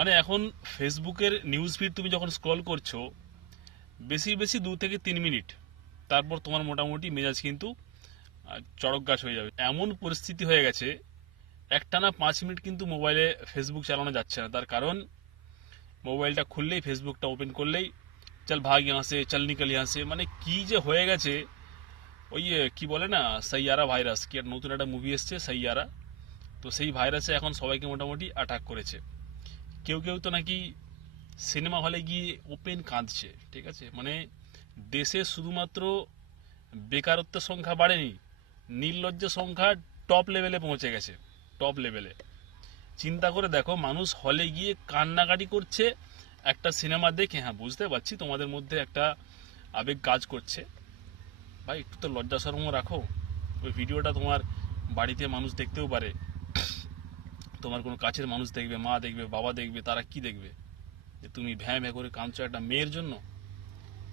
মানে এখন ফেসবুকের নিউজ ফিড তুমি যখন স্ক্রল করছো, বেশি বেশি 2 থেকে 3 মিনিট, তারপর তোমার মোটামুটি মেজাজ কিন্তু চড়ক গাছ হয়ে যাবে। এমন পরিস্থিতি হয়ে গেছে, একটানা 5 মিনিট কিন্তু মোবাইলে ফেসবুক চালানো যাচ্ছে না। তার কারণ মোবাইলটা খুললেই, ফেসবুকটা ওপেন করলেই চল ভাগ यहाँ से, চল নিকল यहाँ से, মানে কি যে হয়ে গেছে। ওই কি বলে না, সাইয়ারা ভাইরাস, কি একটা নতুন একটা মুভি এসছে সাইয়ারা, তো সেই ভাইরাসে এখন সবাইকে মোটামুটি অ্যাটাক করেছে। কেউ কেউ তো নাকি সিনেমা হলে গিয়ে ওপেন কাঁদছে। ঠিক আছে, মানে দেশে শুধুমাত্র বেকারত্বের সংখ্যা বাড়েনি, নির্লজ্জের সংখ্যা টপ লেভেলে পৌঁছে গেছে, টপ লেভেলে। চিন্তা করে দেখো, মানুষ হলে গিয়ে কান্নাকাটি করছে একটা সিনেমা দেখে। হ্যাঁ, বুঝতে পারছি তোমাদের মধ্যে একটা আবেগ কাজ করছে, ভাই একটু তো লজ্জা শরম রাখো। ওই ভিডিওটা তোমার বাড়িতে মানুষ দেখতেও পারে, তোমার কোনো কাছের মানুষ দেখবে, মা দেখবে, বাবা দেখবে, তারা কি দেখবে যে তুমি ভ্যাঁ ভ্যাঁ করে কাঁদছো একটা মেয়ের জন্য?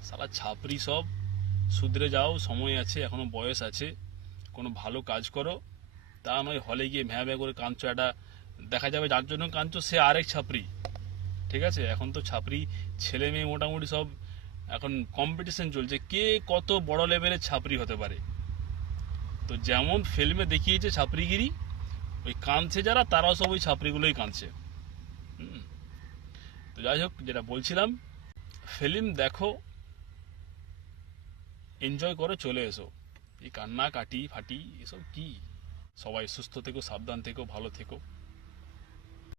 সালা ছাপরি সব, শুধরে যাও, সময় আছে, এখনো বয়স আছে, কোনো ভালো কাজ করো। তা নয় হলে গিয়ে ভ্যাঁ ভ্যাঁ করে কাঁদছো, একটা দেখা যাবে যার জন্য কাঁদছো সে আরেক ছাপরি। ঠিক আছে, এখন তো ছাপরি ছেলে মেয়ে মোটামুটি সব এখন কম্পিটিশন চলছে, কে কত বড় লেভেলের ছাপরি হতে পারে। তো যেমন ফিল্মে দেখিয়েছে ছাপরিগিরি, ওই কাঁদছে যারা, তারাও সব ওই ছাপরিগুলোই কাঁদছে। হুম। তো যাই হোক, যেটা বলছিলাম, ফিল্ম দেখো, এনজয় করে চলে এসো। এই কান্না কাটি ফাটি এসব কি? সবাই সুস্থ থেকো, সাবধান থেকো, ভালো থেকো।